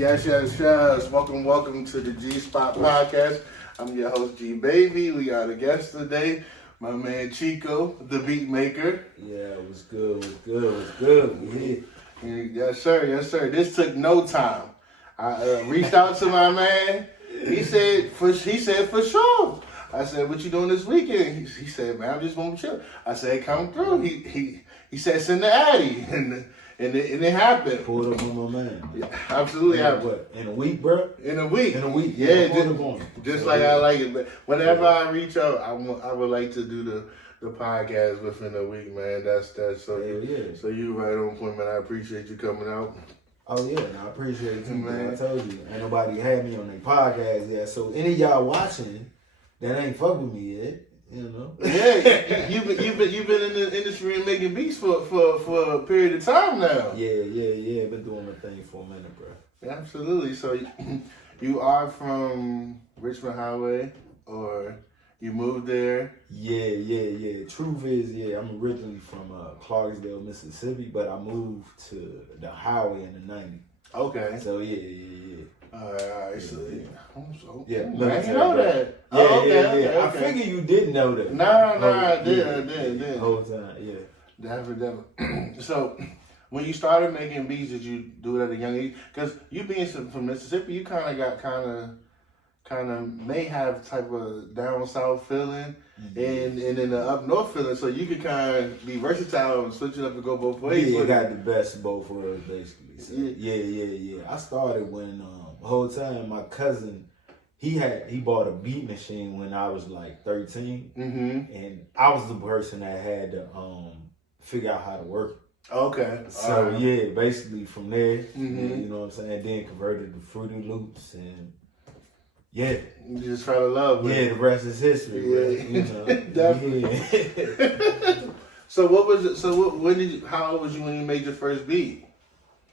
Yes. Welcome to the G Spot Podcast. I'm your host, G Baby. We got a guest today, my man Chico, the beat maker. Yeah, it was good. Yes, sir. This took no time. I reached out to my man. He said for sure. I said, "What you doing this weekend?" He said, "Man, I'm just gonna chill." I said, "Come through." He said, "Send the Addy," and it happened. Pulled up on my man. Yeah, absolutely. What, in a week, bro? In a week. Yeah, just like I like it. But whenever I reach out, I would like to do the podcast within a week, man. That's so. Yeah. So you right on point, man. I appreciate you coming out. Oh yeah, and I appreciate it too, man. I told you, ain't nobody had me on their podcast yet. So any of y'all watching that ain't fuck with me yet, you know. Yeah, you've been in the industry and making beats for a period of time now. Yeah. Been doing my thing for a minute, bro. Absolutely. So you are from Richmond Highway, or you moved there? Yeah. Truth is, I'm originally from Clarksville, Mississippi, but I moved to the highway in the 90s. Okay. So yeah. All right. Yeah, man, you know that. Yeah, Okay. I figured you didn't know that. No, I did. The whole time, yeah. Definitely. So, when you started making beats, did you do it at a young age? Because you being from Mississippi, you kind of may have type of down south feeling, and then the up north feeling. So you could kind of be versatile and switch it up and go both ways. Yeah, got the best of both worlds basically. So, yeah. I started when the whole time my cousin he bought a beat machine when I was like 13, and I was the person that had to figure out how to work it. Okay. So yeah, basically from there, you know what I'm saying. Then converted to Fruity Loops and. Yeah, you just try to love. The rest is history. Yeah, you know? Definitely. So what was it? So when did you? How old was you when you made your first beat?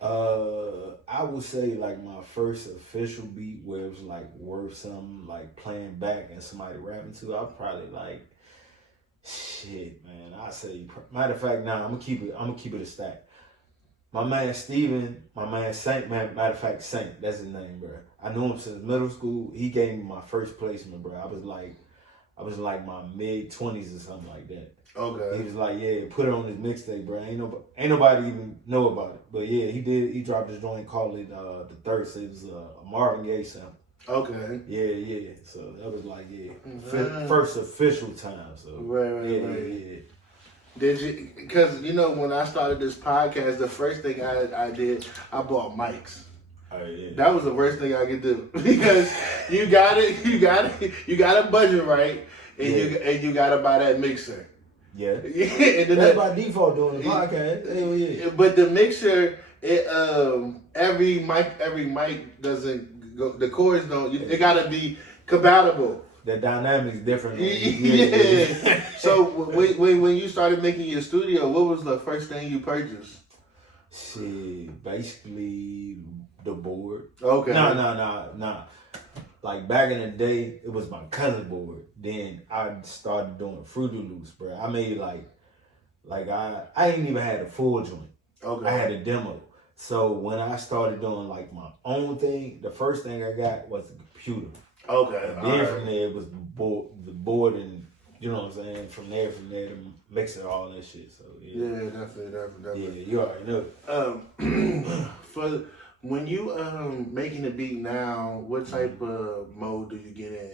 I would say like my first official beat where it was like worth something, like playing back and somebody rapping to. I was probably like, shit, man. I say, matter of fact, I'm gonna keep it a stack. My man Steven, my man Saint, matter of fact, Saint, that's his name, bro. I knew him since middle school. He gave me my first placement, bro. I was like my mid-20s or something like that. Okay. He was like, yeah, put it on his mixtape, bro. Ain't nobody even know about it. But yeah, he did. He dropped his joint, called it The Thirst. It was a Marvin Gaye sample. Okay. Yeah. So that was like, first official time. So Right. Did you? Because when I started this podcast, the first thing I did, I bought mics. Oh yeah. That was the worst thing I could do because you got a budget right, and you got to buy that mixer. Yeah. And then that's by default doing the podcast. Hell yeah. But the mixer, every mic doesn't go. The chords don't. It got to be compatible. The dynamic's different. Yeah. So when you started making your studio, what was the first thing you purchased? Shit, basically the board. Okay. No. Like back in the day, it was my cousin board. Then I started doing Fruity Loops, bro. I made like I ain't even had a full joint. Okay. I had a demo. So when I started doing like my own thing, the first thing I got was the computer. Okay. And then from there it was the board, and you know what I'm saying. From there to mix it all that shit. So yeah, definitely. Yeah, you already know. For when you making a beat now, what type of mode do you get in?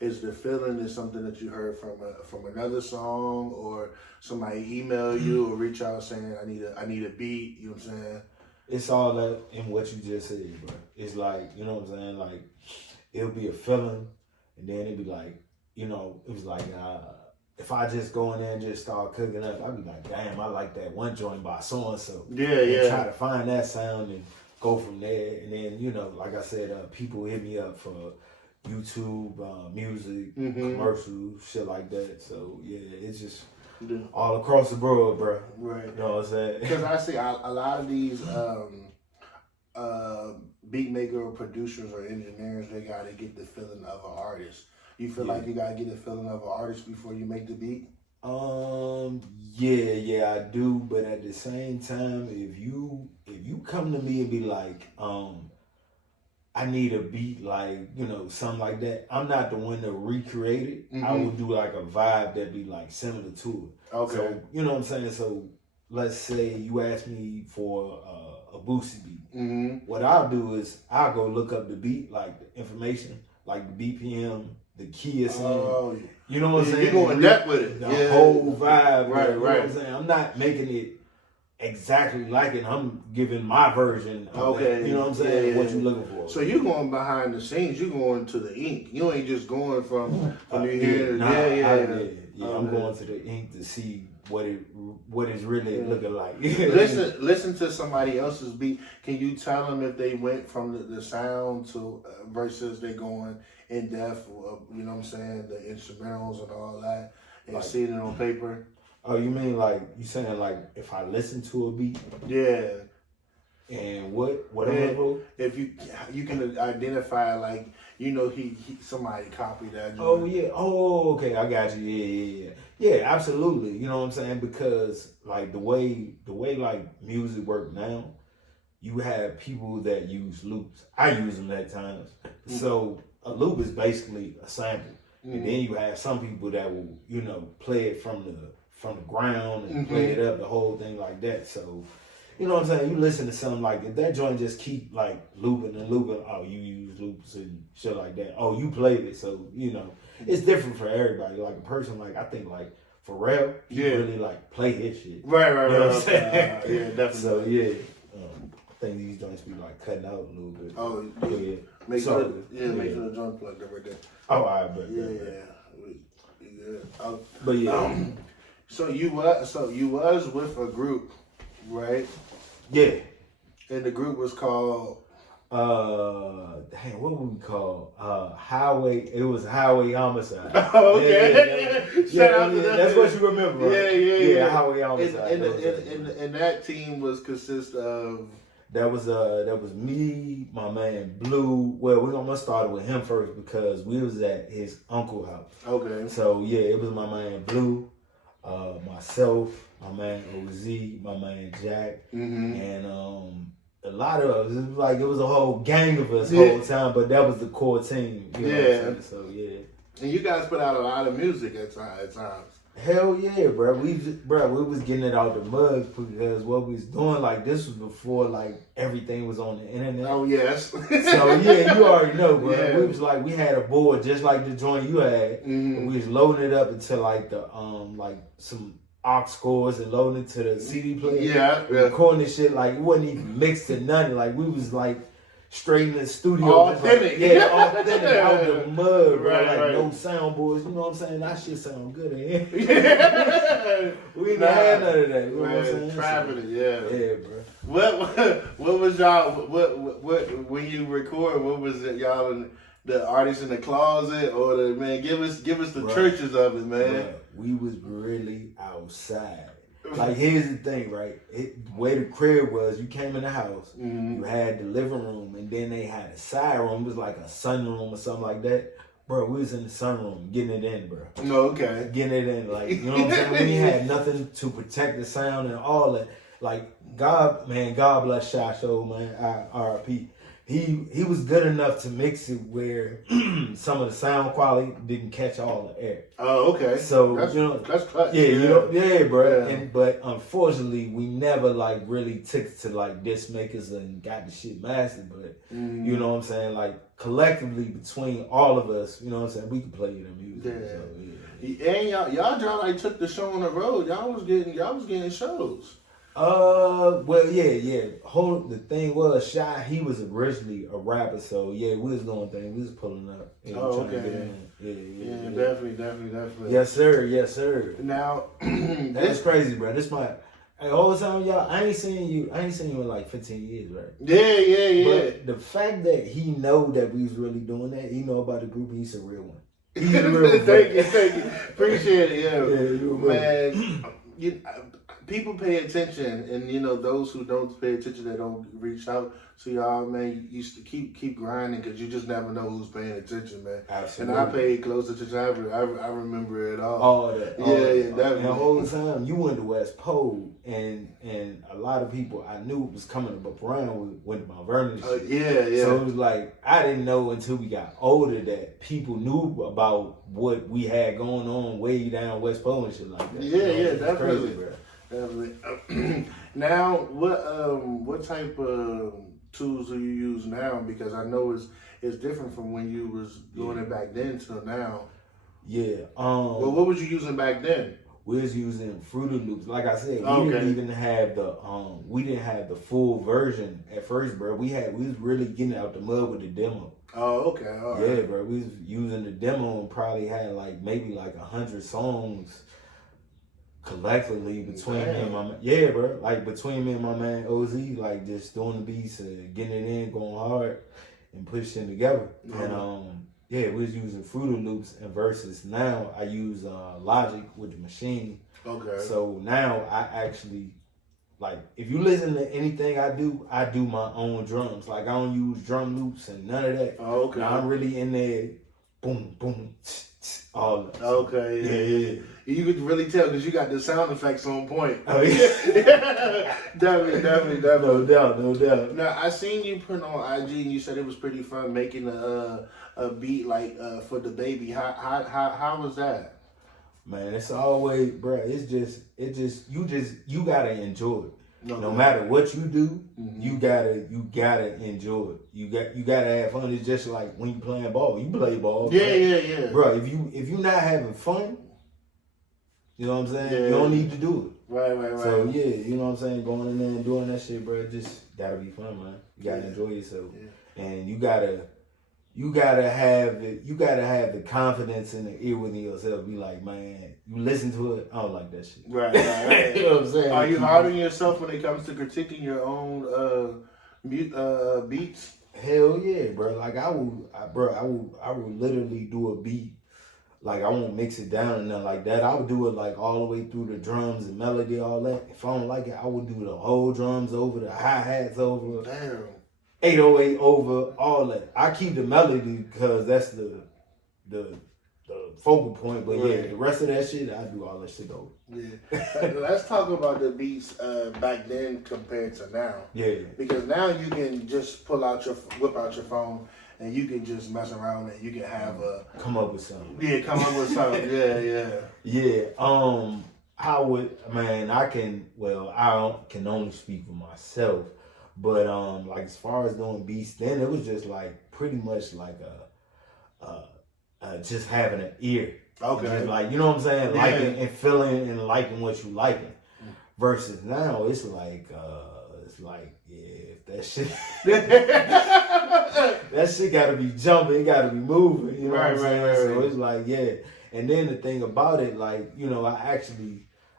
Is the feeling is something that you heard from another song, or somebody email you or reach out saying I need a beat? You know what I'm saying? It's all that in what you just said, bro. It's like, you know what I'm saying, like. It'll be a feeling, and then it'd be like, it was like, if I just go in there and just start cooking up, I'd be like, damn, I like that one joint by so-and-so. Yeah. Try to find that sound and go from there. And then, like I said, people hit me up for YouTube, music, commercials, shit like that. So, yeah, it's just all across the board, bro. Right. You know what I'm saying? Because I see a lot of these beat maker or producers or engineers, they got to get the feeling of an artist. You feel like you got to get the feeling of an artist before you make the beat? Yeah, I do. But at the same time, if you come to me and be like, I need a beat like, you know, something like that. I'm not the one to recreate it. I will do like a vibe that be like similar to it. Okay. So, you know what I'm saying? So let's say you ask me for a Boosie beat. What I'll do is I'll go look up the beat, like the information, like the BPM, the key it's in. You know what I'm saying? You go in depth with it. The whole vibe. Right, you know what I'm saying? I'm not making it exactly like it. I'm giving my version of that. You know what I'm saying? What you looking for. So you're going behind the scenes. You're going to the ink. You ain't just going from you hear. I'm going to the ink to see what it's really looking like. listen to somebody else's beat. Can you tell them if they went from the sound to versus they going in depth? You know what I'm saying? The instrumentals and all that, and like, seeing it on paper. Oh, you mean like you saying like if I listen to a beat? Yeah. And what am I doing? If you can identify, like, you know, he somebody copied that. Oh yeah. Oh, okay. I got you. Yeah. Absolutely. You know what I'm saying? Because like the way like music work now, you have people that use loops. I use them at times. So a loop is basically a sample, and then you have some people that will, you know, play it from the ground and play it up, the whole thing like that. So. You know what I'm saying? You listen to something like if that joint just keep like looping and looping. Oh, you use loops and shit like that. Oh, you played it, so you know it's different for everybody. Like a person like I think like Pharrell, he really like play his shit. Right. You know what I'm saying? Yeah, definitely. So yeah, I think these joints be like cutting out a little bit. Oh yeah. Make sure the joint plugged up right there. Oh, all right, but yeah. But yeah. So you was with a group, right? Yeah. And the group was called what would we call Highway? It was Highway Homicide. Oh, okay. Shout out to that. That's what you remember, right? Yeah, Highway Homicide. And that team was consist of that was me, my man Blue. Well, we're gonna start with him first because we was at his uncle's house. Okay. So yeah, it was my man Blue, myself, my man OZ, my man Jack, and a lot of us. It was like it was a whole gang of us the whole time, but that was the core team. You know what I'm saying? So yeah. And you guys put out a lot of music at times. Hell yeah, bro. We was getting it out the mud because what we was doing, like this was before like everything was on the internet. Oh yes. So yeah, you already know, bro. Yeah. We was like we had a board just like the joint you had. And we was loading it up into like the like some aux cords and loading it to the CD player. Yeah. Recording this shit like it wasn't even mixed to nothing. Like we was like straight in the studio. Authentic. Like, authentic out the mud, bro. Right. No soundboards. You know what I'm saying? That shit sound good in here. We ain't had none of that. You know what I'm saying? Trapping it, yeah, bro. What was y'all? What when you record? What was it, y'all? The artists in the closet, or the man? Give us the churches of it, man. Bro, we was really outside. Like here's the thing, right? The way the crib was, you came in the house, you had the living room, and then they had a side room. It was like a sunroom or something like that. Bro, we was in the sunroom getting it in, bro. No, okay. Getting it in, like, you know what I'm saying? We had nothing to protect the sound and all that. Like, God bless Shy Show, man, R.I.P. He was good enough to mix it where some of the sound quality didn't catch all the air. Oh, okay. So that's clutch. Yeah, bro. Yeah. But unfortunately, we never like really took to like disc makers and got the shit mastered. But you know what I'm saying? Like collectively between all of us, you know what I'm saying? We could play the music. Yeah. So, yeah. And y'all like took the show on the road. Y'all was getting shows. Well, yeah. The thing was, Shy, he was originally a rapper, so yeah, we was doing things. We was pulling up. Okay. To get in. Yeah. Definitely. Yes, sir. Now, that's crazy, bro. This my all the time, y'all. I ain't seen you in like 15 years, right? Yeah. But the fact that he know that we was really doing that, he know about the group, he's a real one. He's a real one. Thank you. Appreciate it, yeah. Man, people pay attention, and those who don't pay attention, they don't reach out to y'all, man. You used to keep grinding because you just never know who's paying attention, man. Absolutely. And I paid close attention. I remember it all. All that. Yeah, definitely. And the whole time you went to West Pole, and a lot of people I knew was coming up around went to Mount Vernon. Yeah. So it was like I didn't know until we got older that people knew about what we had going on way down West Pole and shit like that. Yeah, definitely. Crazy, bro. Definitely. Now, what type of tools do you use now? Because I know it's different from when you was doing it back then till now. Yeah. Well, what was you using back then? We was using Fruity Loops. Like I said, we didn't even have the full version at first, bro. We was really getting out the mud with the demo. Oh, okay. All right. Yeah, bro. We was using the demo and probably had maybe 100 songs collectively between me and my man. Yeah, bro. Between me and my man OZ, just doing the beats and getting it in, going hard and pushing together. Mm-hmm. And we was using Fruity Loops and Versus. Now I use Logic with the machine. Okay. So now I actually if you listen to anything I do my own drums. I don't use drum loops and none of that. Oh, okay. Now I'm really in there, boom, boom, all that. Okay, yeah. You could really tell because you got the sound effects on point. Oh yeah. Definitely. No doubt. Now I seen you put on IG and you said it was pretty fun making a beat for the baby. How was that? Man, it's always, bro. It's just you gotta enjoy it. No matter what you do, mm-hmm. you gotta enjoy it. You gotta have fun. It's just like when you playing ball. You play ball. Yeah. Bro, if you not having fun, you know what I'm saying? Yeah. You don't need to do it. Right. So yeah, you know what I'm saying? Going in there and doing that shit, bro, just gotta be fun, man. You gotta enjoy yourself. Yeah. And you gotta have the confidence in the ear within yourself. Be like, man, you listen to it, I don't like that shit. Right. You know what I'm saying? Are you hard on yourself when it comes to critiquing your own beats? Hell yeah, bro. I will literally do a beat. I won't mix it down and nothing like that. I would do it all the way through the drums and melody, all that. If I don't like it, I would do the whole drums over, the hi-hats over. Damn. 808 over, all that. I keep the melody because that's the focal point. But yeah, the rest of that shit, I do all that shit over. Yeah. Let's talk about the beats back then compared to now. Yeah. Because now you can just whip out your phone and you can just mess around and you can have come up with something. Yeah, come up with something. Yeah. Yeah. I can only speak for myself. But as far as doing beats, then it was just pretty much just having an ear. Okay. Just you know what I'm saying? Yeah. Liking and feeling and liking what you liking. Versus now it's if that shit that shit gotta be jumping, it gotta be moving. You know what I'm saying? Right. So it's And then the thing about it, I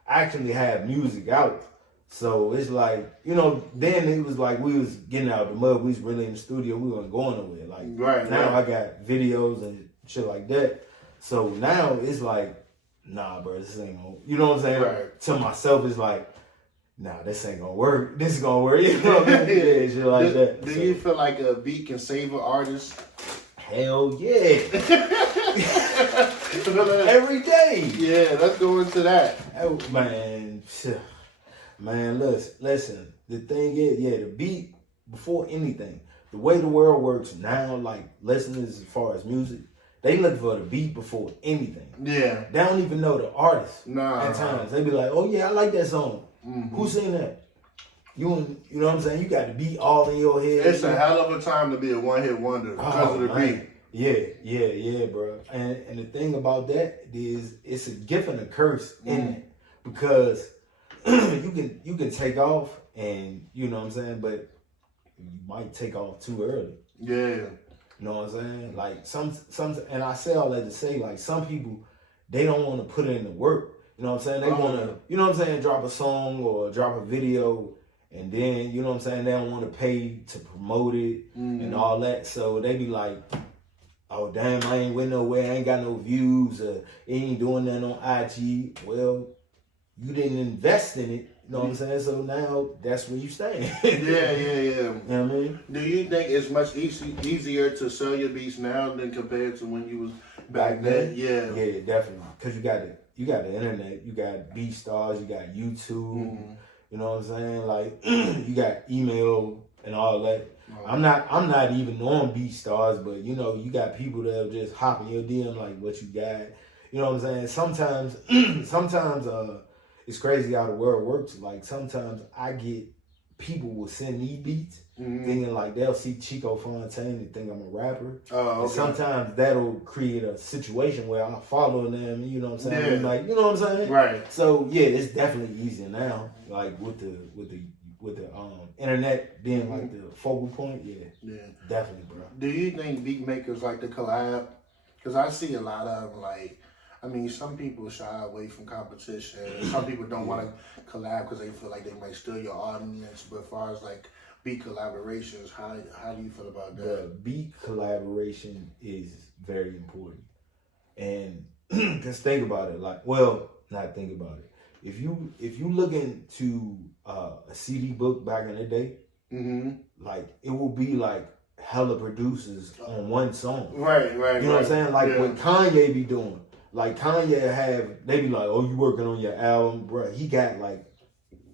actually have music out. So it's then it was we was getting out of the mud. We was really in the studio. We weren't going nowhere. Now I got videos and shit like that. So now it's nah, bro, this ain't gonna, you know what I'm saying? Right. To myself, it's nah, this ain't gonna work. This is gonna work. You know what I mean? Yeah, shit like that. Do you feel like a beat can save an artist? Hell yeah. Every day. Yeah, let's go into that. Oh, man, listen. The thing is, the beat, before anything, the way the world works now, listeners as far as music, they look for the beat before anything. Yeah. They don't even know the artist. Nah. At times. They be like, oh yeah, I like that song. Mm-hmm. Who sang that? You know what I'm saying? You got the beat all in your head. It's a hell of a time to be a one-hit wonder because of the beat. Yeah, bro. And the thing about that is it's a gift and a curse in it. Because you can take off and you know what I'm saying, but you might take off too early. Yeah. You know what I'm saying? Some and I say all that to say some people, they don't want to put in the work. You know what I'm saying? They want to, you know what I'm saying, drop a song or drop a video and then, you know what I'm saying, they don't want to pay to promote it and all that. So they be like, oh damn, I ain't went nowhere, I ain't got no views, it ain't doing nothing on IG. Well, you didn't invest in it. You know what I'm saying? So now that's where you stand. Yeah. You know what I mean? Do you think it's much easier to sell your beats now than compared to when you was back then? Yeah, definitely. Because you got the internet, you got BeatStars, you got YouTube. You know what I'm saying? Like you got email and all that. I'm not even on BeatStars, but you know, you got people that'll just hop in your DM like what you got. You know what I'm saying? Sometimes it's crazy how the world works. Like sometimes I get people will send me beats thinking like they'll see Chico Fontaine and think I'm a rapper. Oh, okay. And sometimes that'll create a situation where I'm following them, you know what I'm saying? Like, you know what I'm saying? Right. So yeah, it's definitely easier now. Like with the internet being like the focal point, yeah, definitely, bro. Do you think beat makers like to collab? Because I see a lot of like, I mean, some people shy away from competition. Some people don't want to collab because they feel like they might steal your audience. But as far as like beat collaborations, how do you feel about that? The beat collaboration is very important, and just think about it. Like, well, not think about it. If you look into a CD book back in the day, like it will be like hella producers on one song. Right. You know what I'm saying? Like what Kanye be doing. Like Kanye they be like, oh, you working on your album, bro? He got like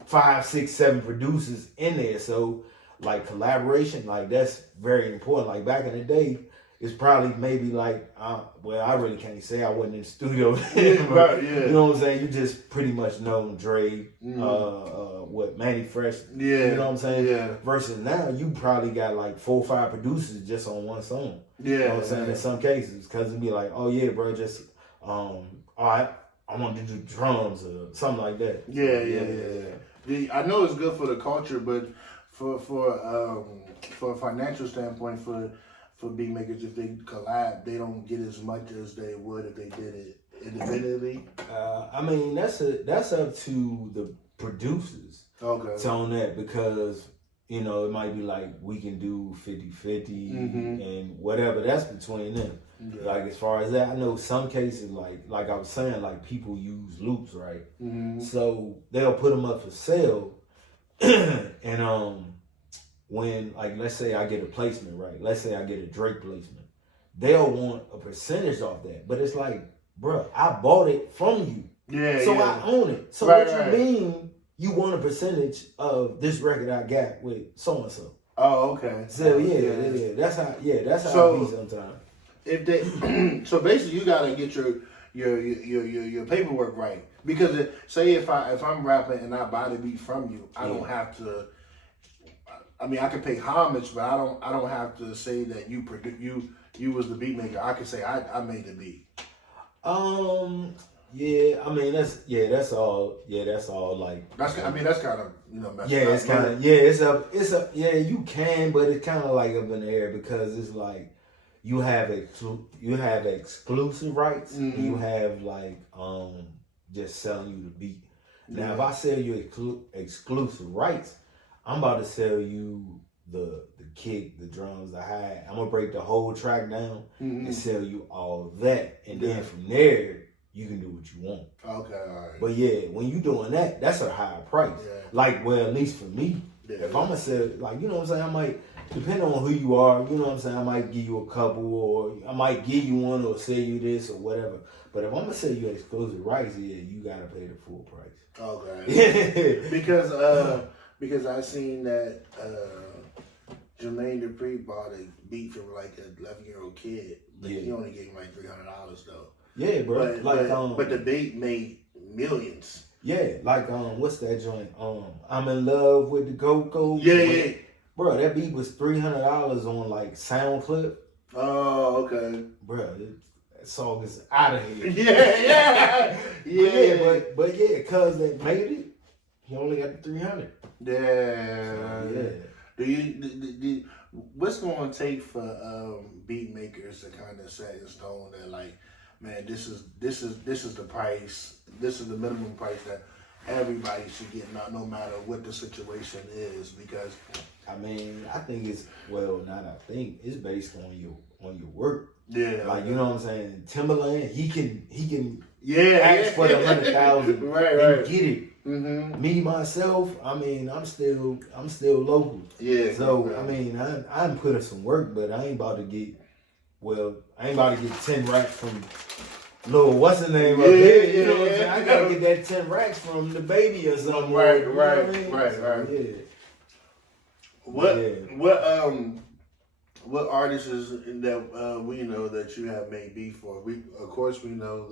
5, 6, 7 producers in there. So like collaboration, like that's very important. Like back in the day, it's probably maybe like, well, I really can't say I wasn't in the studio. But, you know what I'm saying? You just pretty much know Dre, Manny Fresh. You know what I'm saying? Yeah. Versus now, you probably got like 4 or 5 producers just on one song. You know what I'm saying? In some cases, because it'd be like, oh yeah, bro, just all right, I want to do drums or something like that. Yeah. I know it's good for the culture, but for a financial standpoint, for beat makers, if they collab, they don't get as much as they would if they did it independently. I mean, that's up to the producers. Okay. To on that, because you know it might be like we can do 50-50 and whatever. That's between them. Yeah. Like as far as that, I know some cases like I was saying, like people use loops, right? So they'll put them up for sale, and when like let's say I get a placement, right? Let's say I get a Drake placement, they'll want a percentage off that, but it's like, bruh, I bought it from you, so I own it. So what you mean you want a percentage of this record I got with so and so? Oh, okay. So yeah, that's how it be sometimes. If they, so basically, you gotta get your paperwork right, because say if I'm rapping and I buy the beat from you, I don't have to. I mean, I can pay homage, but I don't have to say that you was the beat maker. I can say I made the beat. Yeah, I mean that's all like that's kind of messed yeah, up. it's kind of it's up you can, but it's kind of like up in the air because it's like you have exclusive rights and you have like just selling you the beat. Now if I sell you exclusive rights, I'm about to sell you the kick, the drums, the hi. I'm gonna break the whole track down and sell you all that, and then from there you can do what you want. Okay, all right. But yeah, when you doing that, that's a higher price. Yeah. Like, well, at least for me, if I'm gonna sell, like, you know what I'm saying, I might, depending on who you are, you know what I'm saying, I might give you a couple, or I might give you one, or sell you this, or whatever. But if I'm gonna sell you exclusive rights, you gotta pay the full price. Okay. because I seen that Jermaine Dupri bought a beat from like an 11-year-old kid, but he only gave him like $300 though. Yeah, bro. But the beat made millions. Yeah, like what's that joint? I'm in love with the Coco. Yeah. Bro, that beat was $300 on like SoundClip. Oh, okay. Bro, that song is out of here. Yeah. But yeah, cuz that made it, he only got the 300. Yeah. Do what's going to take for beat makers to kind of set in stone that like, man, this is the price. This is the minimum price that everybody should get, no matter what the situation is. Because I mean, I think it's based on your work. Yeah. Like, you know what I'm saying? Timberland, he can Yeah. ask for the 100,000 right. and get it. Mm-hmm. Me myself, I mean, I'm still local. Yeah. So I mean, I'm putting some work, but I ain't about to get 10 racks from Lil what's the name of it? You know what I'm saying? I gotta get that 10 racks from the baby or something. Right. You know what I mean? Right. What artists is that we know that you have made beat for? We of course we know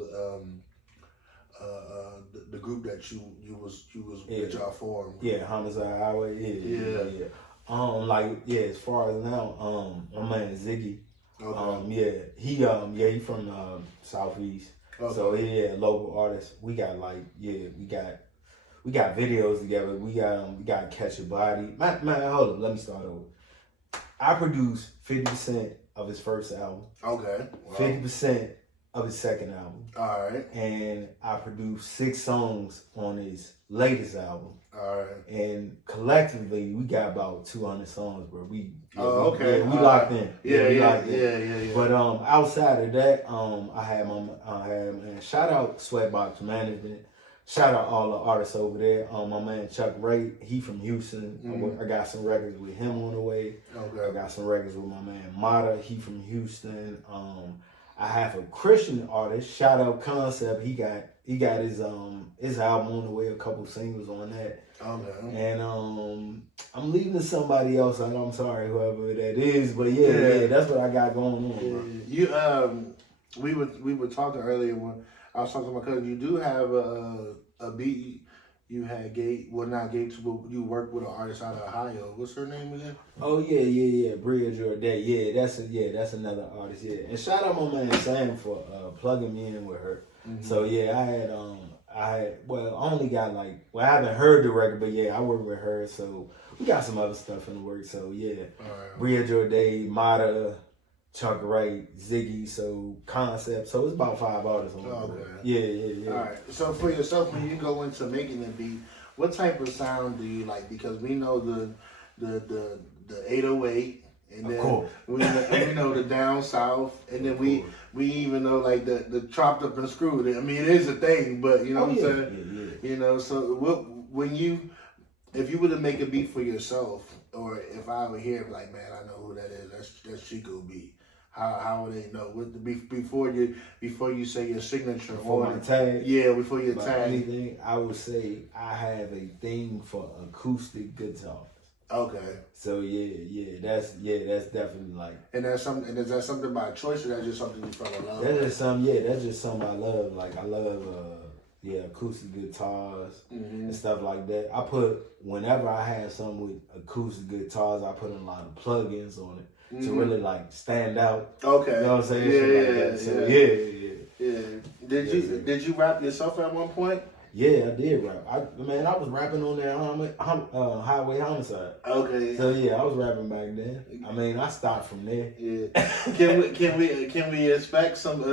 the group that you was that y'all formed. Yeah, Homicide Highway. Yeah. As far as now, my man Ziggy. Okay. He from Southeast. Okay. So local artists. We got we got videos together. We got Catch Your Body. Man, hold up. Let me start over. I produced 50% of his first album. Okay. Wow. 50% of his second album. All right. And I produced 6 songs on his latest album. All right. And collectively, we got about 200 songs, bro. We locked in. Yeah. But outside of that, I had man, shout out Sweatbox Management. Shout out all the artists over there. My man Chuck Ray, he from Houston. Mm-hmm. I got some records with him on the way. Okay. I got some records with my man Mata, he from Houston. I have a Christian artist. Shout out Concept. He got his album on the way. A couple singles on that. Okay. And I'm leaving somebody else out. I'm sorry, whoever that is. But yeah, that's what I got going on. Yeah. You we were talking earlier when I was talking to my cousin. You do have a beat. You had not Gates, but you worked with an artist out of Ohio. What's her name again? Oh yeah. Bria Jordan. Yeah, that's another artist. Yeah, and shout out my man Sam for plugging me in with her. Mm-hmm. So yeah, I only got I haven't heard the record, but yeah, I work with her. So we got some other stuff in the works. So yeah, right. Bria Jordan, Mata, Chuck Ray, Ziggy, so Concept. So it's about 5 artists on the board. Yeah. All right. So for yourself, when you go into making a beat, what type of sound do you like? Because we know the 808, and then we know the down south, and then we even know the chopped up and screwed. I mean, it is a thing, but you know what I'm saying. Yeah. You know, so if you were to make a beat for yourself, or if I would hear man, I know who that is. That's Chico beat. How would they know? Before you say your signature before my tag? Yeah, before your tag. Anything, I would say I have a thing for acoustic guitars. Okay. So that's definitely And is that something by choice, or that's just something you fell in love with? That's just something I love. I love acoustic guitars and stuff like that. Whenever I have something with acoustic guitars, I put a lot of plugins on it. To really stand out. Okay. You know what I'm saying? Yeah. Did you rap yourself at one point? Yeah, I did rap. I was rapping on that Highway Homicide. Okay. So I was rapping back then. I mean, I stopped from there. Yeah. Can we expect some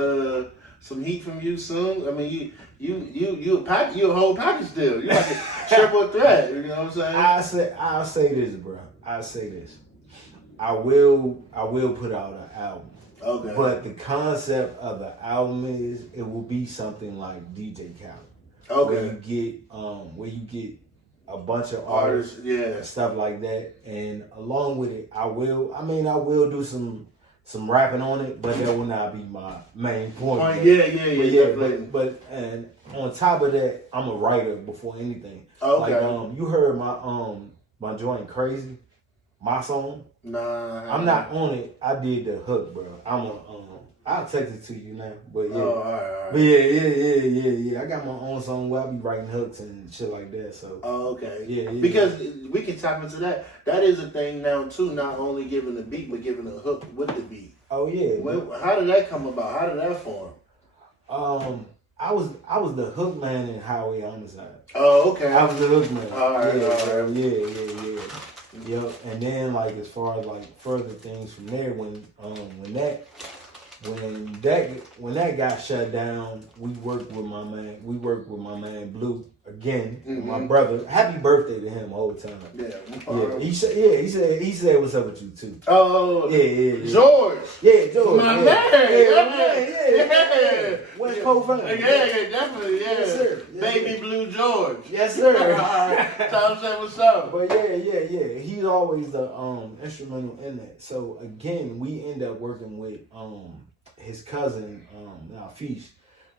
heat from you soon? I mean, you a whole package deal. You like a triple threat. You know what I'm saying? I'll say this, bro. I will put out an album. Okay. But the concept of the album is it will be something like DJ Khaled. Okay. Where you get a bunch of artists and stuff like that. And along with it, I will do some rapping on it, but that will not be my main point. But and on top of that, I'm a writer before anything. Okay. You heard my joint Crazy, my song. Nah, I'm not on it. I did the hook, bro. I'll text it to you now. But yeah, all right. But yeah. I got my own song where I be writing hooks and shit like that. So okay, yeah. Because we can tap into that. That is a thing now too. Not only giving the beat, but giving a hook with the beat. Oh yeah. How did that come about? How did that form? I was the hook man in Highway Homicide. Oh, okay. I was the hook man. All right. Yeah. Yep, and then as far as further things from there, when that got shut down, we worked with my man Blue. again. My brother, happy birthday to him the whole time. Yeah. He said what's up with you too. Oh, yeah. George. Yeah, George. My man. Yeah. West Coast fan. Yeah, definitely. Yeah. Yes, sir. Yes, Baby sir. Blue George. Yes, sir. Tell him say what's up. But yeah. He's always the instrumental in that. So again, we end up working with his cousin, now Fish,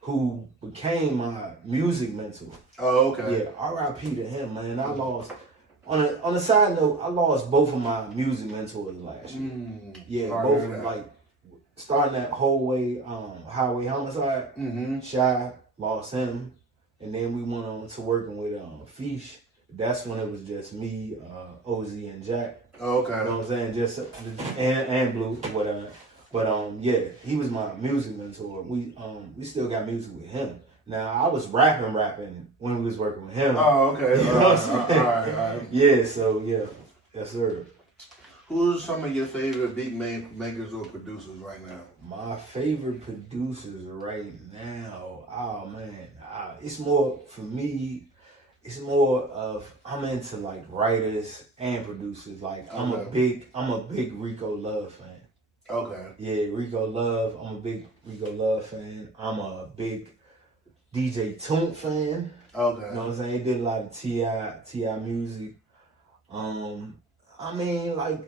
who became my music mentor. Oh, okay. Yeah, R.I.P. to him, man. I lost. On a side note, I lost both of my music mentors last year. Yeah, both of them, like starting that whole way, Highway Homicide. Shy lost him, and then we went on to working with Fish. That's when it was just me, OZ, and Jack. Oh, okay. You know what I'm saying? Just and Blue, whatever. But yeah, he was my music mentor. We still got music with him. Now I was rapping when we was working with him. Oh, okay. You know what I'm saying? All right. Yeah, so yeah, yes sir. Who's some of your favorite beat makers or producers right now? My favorite producers right now, oh man, it's more for me. It's more of I'm into like writers and producers. Like I'm a big Rico Love fan. Okay. Yeah, Rico Love. I'm a big Rico Love fan. I'm a big DJ Toon fan. Okay. You know what I'm saying? He did a lot of T.I. music. I mean, like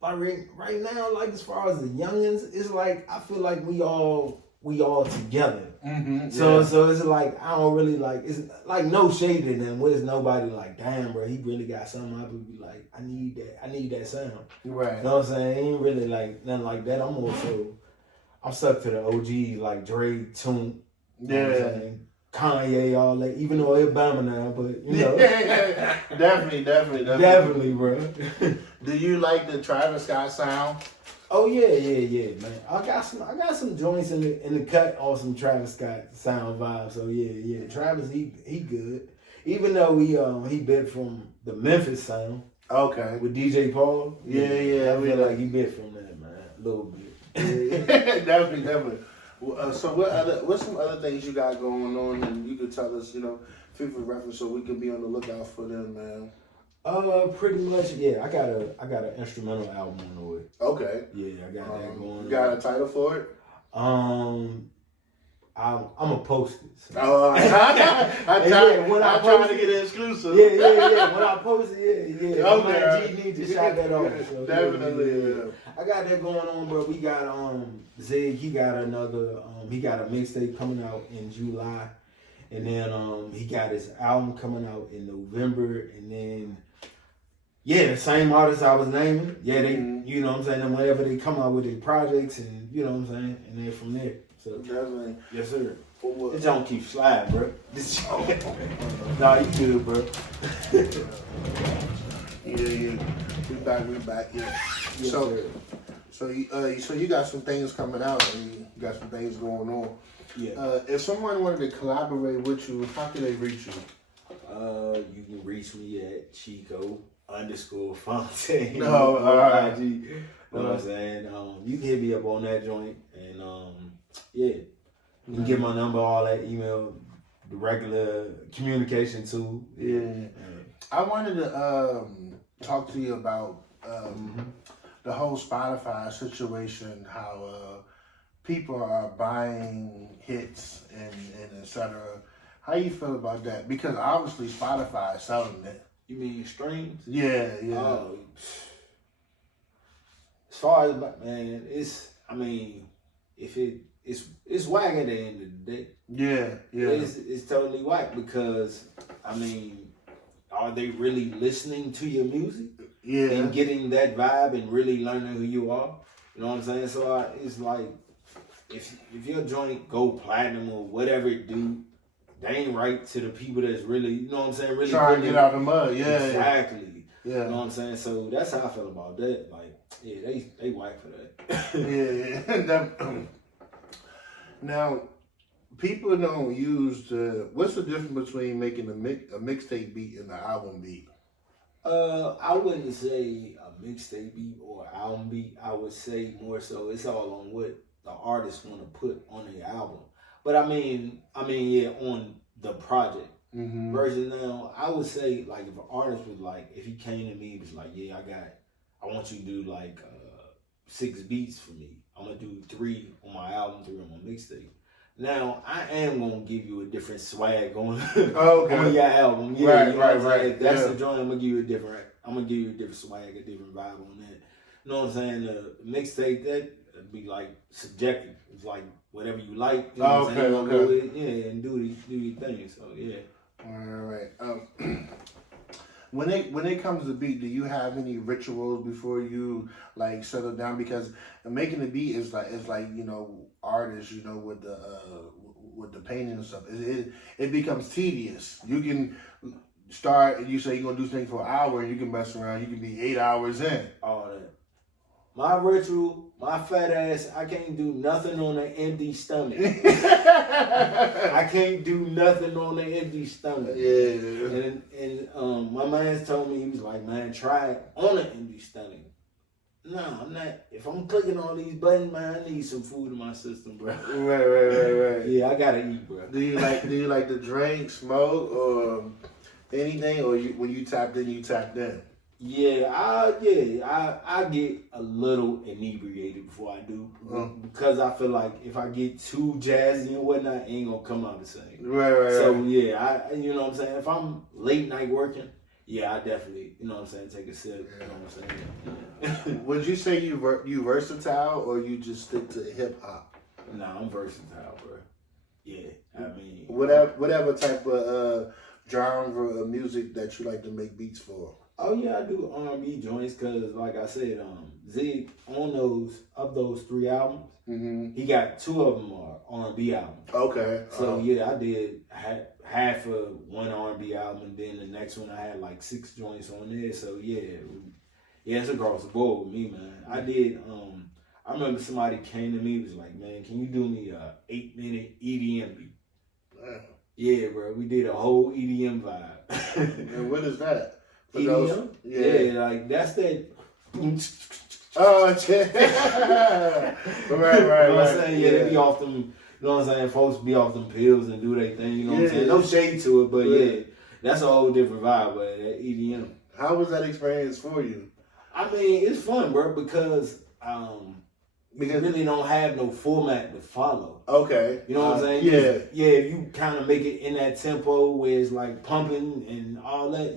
right now, like as far as the youngins, it's like I feel like we all together. So it's like I don't really like. It's like no shade in them. There's nobody like, damn, bro, he really got something. I would be like, I need that sound. Right. You know what I'm saying? Ain't really like nothing like that. I'm stuck to the OG like Dre, Toon. You know what I'm saying? Kanye, all that. Even though they're Bama now, but you know. Definitely, bro. Do you like the Travis Scott sound? Oh yeah, man. I got some joints in the cut on some Travis Scott sound vibes. So yeah. Travis, he good. Even though he bit from the Memphis sound. Okay. With DJ Paul. Yeah. I feel like he bit from that, man. A little bit. Definitely. So what's some other things you got going on, and you could tell us, favorite reference, so we can be on the lookout for them, man. Pretty much, yeah. I got an instrumental album on the way. Okay. Yeah, I got that going. You got a title for it? I'm gonna post it. So. I'm trying to get it exclusive. Yeah. When I post it, yeah. Okay. G need to shout that off. So, Definitely. Yeah. I got that going on, bro. We got Zig. He got another. He got a mixtape coming out in July, and then he got his album coming out in November, and then. Yeah, the same artists I was naming. Yeah, they, you know what I'm saying, and whenever they come out with their projects, and you know what I'm saying, and then from there. So definitely. Yes, sir. This don't keep sliding, bro. Nah, you good, bro. Yeah. We back. Yeah. Yes, so you got some things coming out, and you got some things going on. Yeah. If someone wanted to collaborate with you, how can they reach you? You can reach me at Chico _Fontaine. No, IG. You know what I'm saying? You can hit me up on that joint, and yeah, you can get my number, all that, email, the regular communication tool. Yeah. I wanted to talk to you about the whole Spotify situation, how people are buying hits and et cetera. How you feel about that? Because obviously Spotify is selling it. You mean streams? Yeah. As far as, man, it's whack at the end of the day. Yeah. It's totally whack because, are they really listening to your music? Yeah. And getting that vibe and really learning who you are? You know what I'm saying? So it's like, if your joint go platinum or whatever it do, they ain't right to the people that's really, you know what I'm saying, really trying to get out of the mud. Yeah. Exactly. Yeah. You know what I'm saying? So that's how I feel about that. Like, yeah, they whack for that. Yeah. Now, people don't use what's the difference between making a mixtape beat and an album beat? I wouldn't say a mixtape beat or album beat. I would say more so it's all on what the artist want to put on the album. But I mean, yeah, on the project. Versus now, I would say like if an artist was like, if he came to me, he was like, yeah, I want you to do like 6 beats for me. I'm gonna do 3 on my album, 3 on my mixtape. Now I am gonna give you a different swag on on your album. Yeah, right. That's the joint. I'm gonna give you a different swag, a different vibe on that. You know what I'm saying? The mixtape that'd be like subjective. It's like whatever you like. You know what I'm saying? Yeah, and do your thing. So yeah. All right. When it comes to beat, do you have any rituals before you like settle down? Because making the beat is like artists, with the painting and stuff. It becomes tedious. You can start and you say you're gonna do things for an hour, and you can mess around. You can be 8 hours in. All that. My ritual, my fat ass, I can't do nothing on an empty stomach. I can't do nothing on an empty stomach. Yeah. And my man told me, he was like, man, try it on an empty stomach. No, I'm not. If I'm clicking all these buttons, man, I need some food in my system, bro. Right. Yeah, I gotta eat, bro. Do you like to drink, smoke, or anything, or when you tapped in, you tapped in? I get a little inebriated before I do, because I feel like if I get too jazzy and whatnot, it ain't gonna come out the same. Right. So yeah, you know what I'm saying. If I'm late night working, I definitely, you know what I'm saying, take a sip. You know what I'm saying. Would you say you versatile, or you just stick to hip hop? Nah, I'm versatile, bro. Yeah, I mean, whatever type of genre of music that you like to make beats for. Oh yeah, I do R&B joints because, like I said, Zig on those 3 albums, he got 2 of them are R&B albums. Okay. So I did half of one R&B album, and then the next one I had like 6 joints on there. So it's across the board with me, man. I did. I remember somebody came to me, was like, man, can you do me a 8-minute EDM beat? Yeah, bro, we did a whole EDM vibe. And what is that? EDM? Yeah, like that's that. Oh, right. You know what I'm saying? Yeah, they be off them. You know what I'm saying? Folks be off them pills and do their thing. You know what I'm saying? No shade to it, but that's a whole different vibe. But that EDM. How was that experience for you? I mean, it's fun, bro, because you really don't have no format to follow. Okay. You know what I'm saying? If you kind of make it in that tempo where it's like pumping and all that,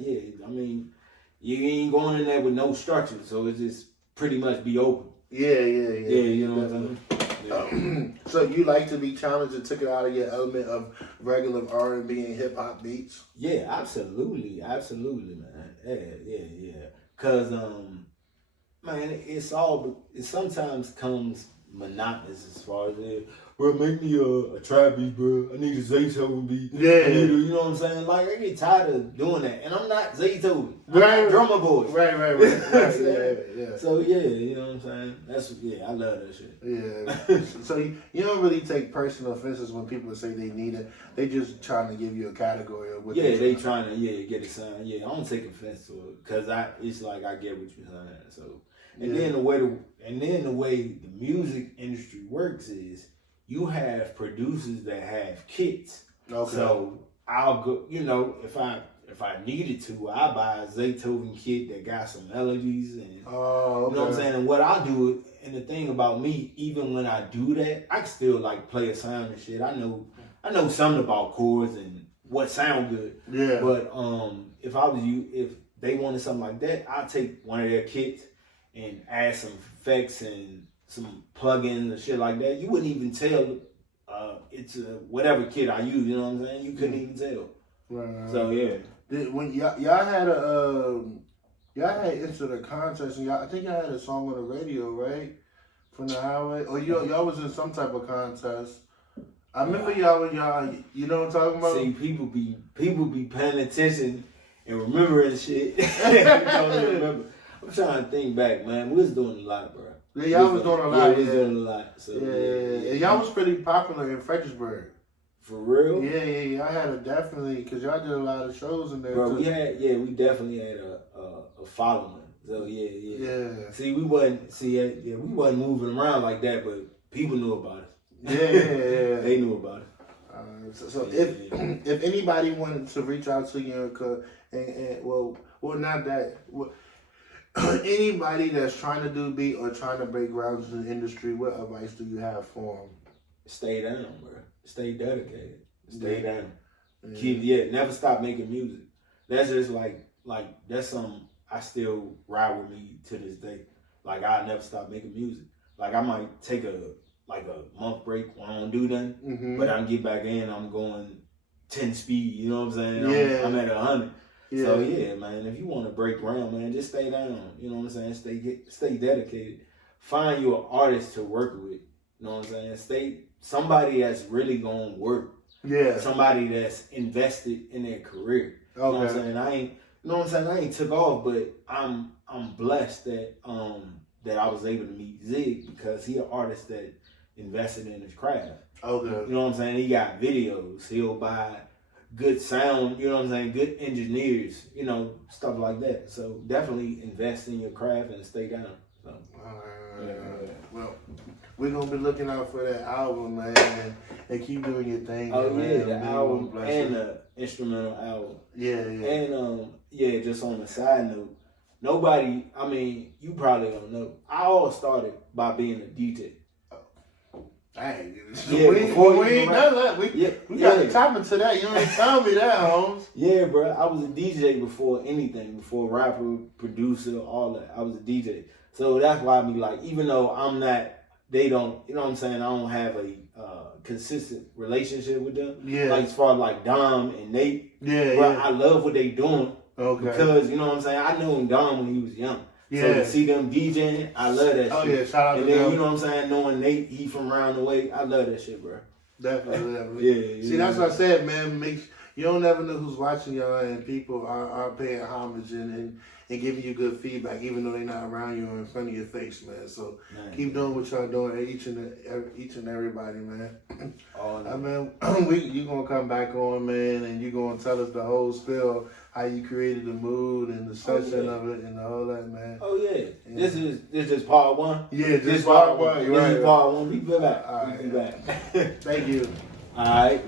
I mean, you ain't going in there with no structure, so it's just pretty much be open. Yeah, you know what I'm saying? So you like to be challenged and took it out of your element of regular R&B and hip hop beats? Yeah, absolutely, man. Yeah. Cause man, it sometimes comes monotonous as far as bro, make me a trap beat, bro. I need a Zaytoven beat. Yeah. You know what I'm saying? Like, I get tired of doing that. And I'm not Zaytoven. I'm not drummer boy. Right. Yeah. So, you know what I'm saying? I love that shit. Yeah. So, you don't really take personal offenses when people say they need it. They just trying to give you a category of what they trying to get it signed. Yeah, I don't take offense to it. Because it's like I get what you're saying. So, and then the way the music industry works is, you have producers that have kits. Okay. So I'll go, if I needed to, I buy a Zaytoven kit that got some melodies and you know what I'm saying? And what I do, and the thing about me, even when I do that, I can still like play a sound and shit. I know something about chords and what sound good. Yeah. But if I was you, if they wanted something like that, I'd take one of their kits and add some effects and some plugins and shit like that. You wouldn't even tell it's whatever kit I use. You know what I'm saying? You couldn't even tell. Right. So when y'all had entered a contest, and I think y'all had a song on the radio, right? From the highway, or y'all was in some type of contest. I remember y'all. You know what I'm talking about? See, people be paying attention and remembering shit. Totally remember. I'm trying to think back, man. We was doing a lot, bro. Yeah, y'all was doing a lot. Yeah, we was doing a lot. So, and y'all was pretty popular in Fredericksburg. For real? Yeah. I had definitely, because y'all did a lot of shows in there. Bro, we definitely had a following. So yeah. See, we wasn't moving around like that, but people knew about it. Yeah. They knew about it. So if anybody wanted to reach out to you, not that. Anybody that's trying to do beat or trying to break grounds in the industry, what advice do you have for them? Stay down, bro. Stay dedicated. Stay down. Yeah. Never stop making music. That's just like that's something I still ride with me to this day. Like I never stop making music. Like I might take a month break when I don't do nothing, but I get back in. I'm going 10 speed. You know what I'm saying? Yeah. I'm at 100. Yeah. So yeah, man. If you want to break ground, man, just stay down. You know what I'm saying? Stay dedicated. Find you an artist to work with. You know what I'm saying? Somebody that's really gonna work. Yeah. Somebody that's invested in their career. You know what I'm saying? I ain't took off, but I'm blessed that I was able to meet Zig because he an artist that invested in his craft. Okay. You know what I'm saying? He got videos. He'll buy good sound, you know what I'm saying? Good engineers, you know, stuff like that. So definitely invest in your craft and stay down. So. Well, we're gonna be looking out for that album, man, and keep doing your thing. Oh man. Yeah, the album and the instrumental album. Yeah. And just on the side note, nobody, I mean, you probably don't know. I all started by being a DJ. Dang, we ain't done that. We got to tap into that. You ain't tell me that, Holmes. Yeah, bro. I was a DJ before anything, before rapper, producer, all that. I was a DJ. So that's why I be like, even though I'm not, they don't, you know what I'm saying? I don't have a consistent relationship with them. Yeah. Like as far as like Dom and Nate. Yeah, bro, I love what they doing. Okay. Because, you know what I'm saying? I knew Dom when he was young. Yeah. So to see them DJing, I love that shit. Oh yeah, shout out to them. And then, them. you know what I'm saying? Knowing Nate, he from around the way, I love that shit, bro. Definitely. Yeah. See, that's what I said, man. You don't never know who's watching y'all, and people are paying homage and giving you good feedback, even though they're not around you or in front of your face, man. So keep doing what y'all doing, each and everybody, man. I mean, you gonna come back on, man, and you gonna tell us the whole spill, how you created the mood and the session of it and all that, man. Oh yeah. This is part one. Yeah, this part one. This is part one. We be back. All right. We be back. Thank you. All right.